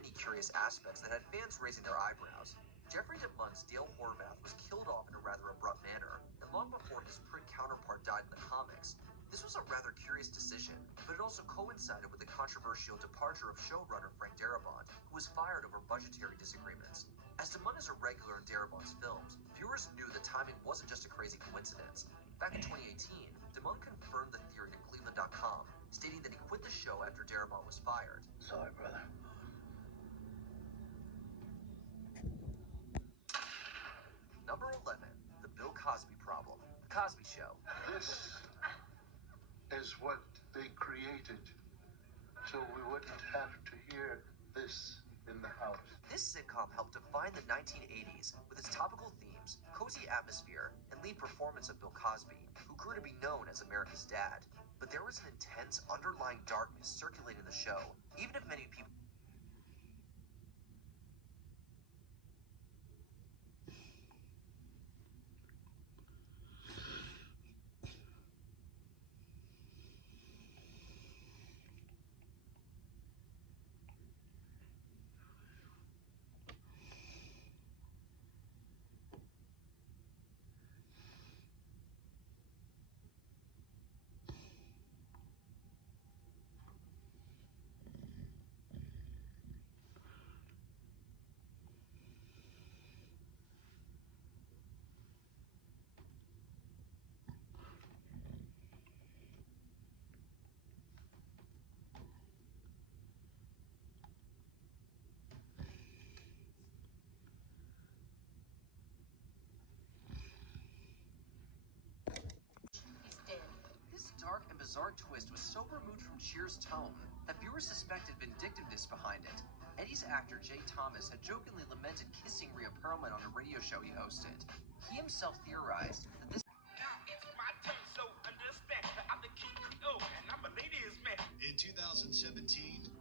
many curious aspects that had fans raising their eyebrows. Jeffrey DeMunn's Dale Horvath was killed off in a rather abrupt manner, and long before his print counterpart died in the comics. This was a rather curious decision, but it also coincided with the controversial departure of showrunner Frank Darabont, who was fired over budgetary disagreements. As DeMunn is a regular in Darabont's films, viewers knew the timing wasn't just a crazy coincidence. Back in 2018, DeMunn confirmed the theory to Cleveland.com, stating that he quit the show after Darabont was fired. Sorry, brother. Number 11, The Bill Cosby Problem. The Cosby Show. This is what they created, so we wouldn't have to hear this in the house. This sitcom helped define the 1980s with its topical themes, cozy atmosphere, and lead performance of Bill Cosby, who grew to be known as America's dad. But there was an intense underlying darkness circulating the show, even if many people dark and bizarre twist was so removed from Cheers' tone that viewers suspected vindictiveness behind it. Eddie's actor Jay Thomas had jokingly lamented kissing Rhea Perlman on a radio show he hosted. He himself theorized that this it's my turn, so understand that I'm the king, and I'm a ladies' man. In 2017,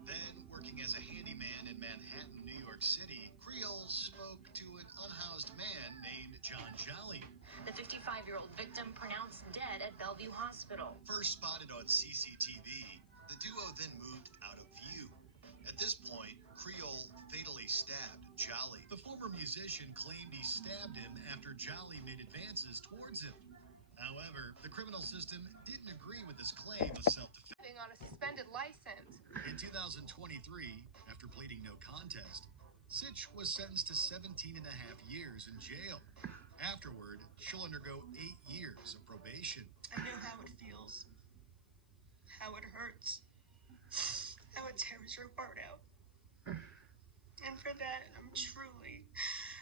then working as a handyman in Manhattan, New York City, Creole spoke to an unhoused man named John Jolly. The 55-year-old victim pronounced dead at Bellevue Hospital. First spotted on CCTV, the duo then moved out of view. At this point, Creole fatally stabbed Jolly. The former musician claimed he stabbed him after Jolly made advances towards him. However, the criminal system didn't agree with this claim of self-defense. On a suspended license. In 2023, after pleading no contest, Sitch was sentenced to 17 and a half years in jail. Afterward, she'll undergo 8 years of probation. I know how it feels, how it hurts, how it tears your heart out. And for that, I'm truly,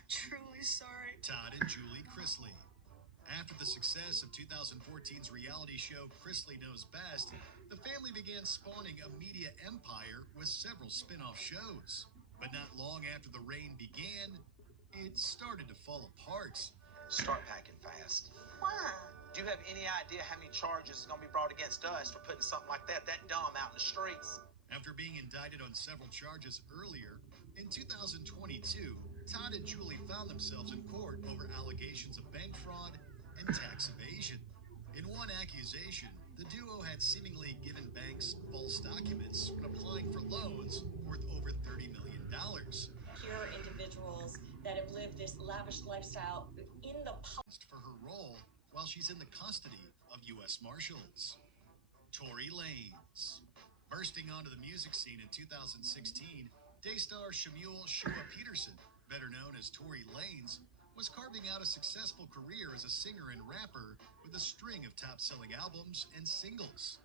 truly sorry. Todd and Julie Chrisley. After the success of 2014's reality show Chrisley Knows Best, the family began spawning a media empire with several spin-off shows. But not long after the reign began, it started to fall apart. Start packing fast. Why? Do you have any idea how many charges is going to be brought against us for putting something like that dumb out in the streets? After being indicted on several charges earlier, in 2022, Todd and Julie found themselves in court over allegations of bank fraud and tax evasion. In one accusation, the duo had seemingly given banks false documents when applying for loans worth over $30 million. Here are individuals that have lived this lavish lifestyle in the public. For her role while she's in the custody of U.S. Marshals. Tory Lanez. Bursting onto the music scene in 2016, Daystar Shamuel Shua Peterson, better known as Tory Lanez, was carving out a successful career as a singer and rapper with a string of top-selling albums and singles.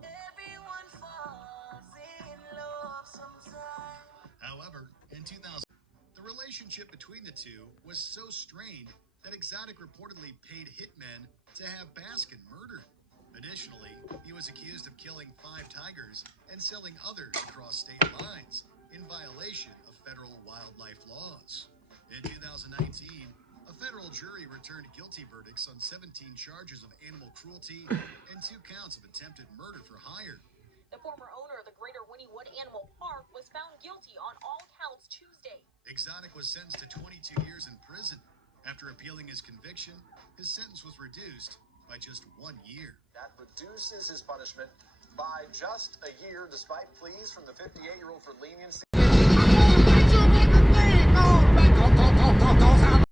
Everyone falls in love sometimes. However, in 2000, the relationship between the two was so strained that Exotic reportedly paid hitmen to have Baskin murdered. Additionally, he was accused of killing 5 tigers and selling others across state lines in violation of federal wildlife laws. In 2019, a federal jury returned guilty verdicts on 17 charges of animal cruelty and 2 counts of attempted murder for hire. The former owner of the Greater Wynnewood Animal Park was found guilty on all counts Tuesday. Exotic was sentenced to 22 years in prison. After appealing his conviction, his sentence was reduced by just 1 year. That reduces his punishment by just a year, despite pleas from the 58-year-old for leniency.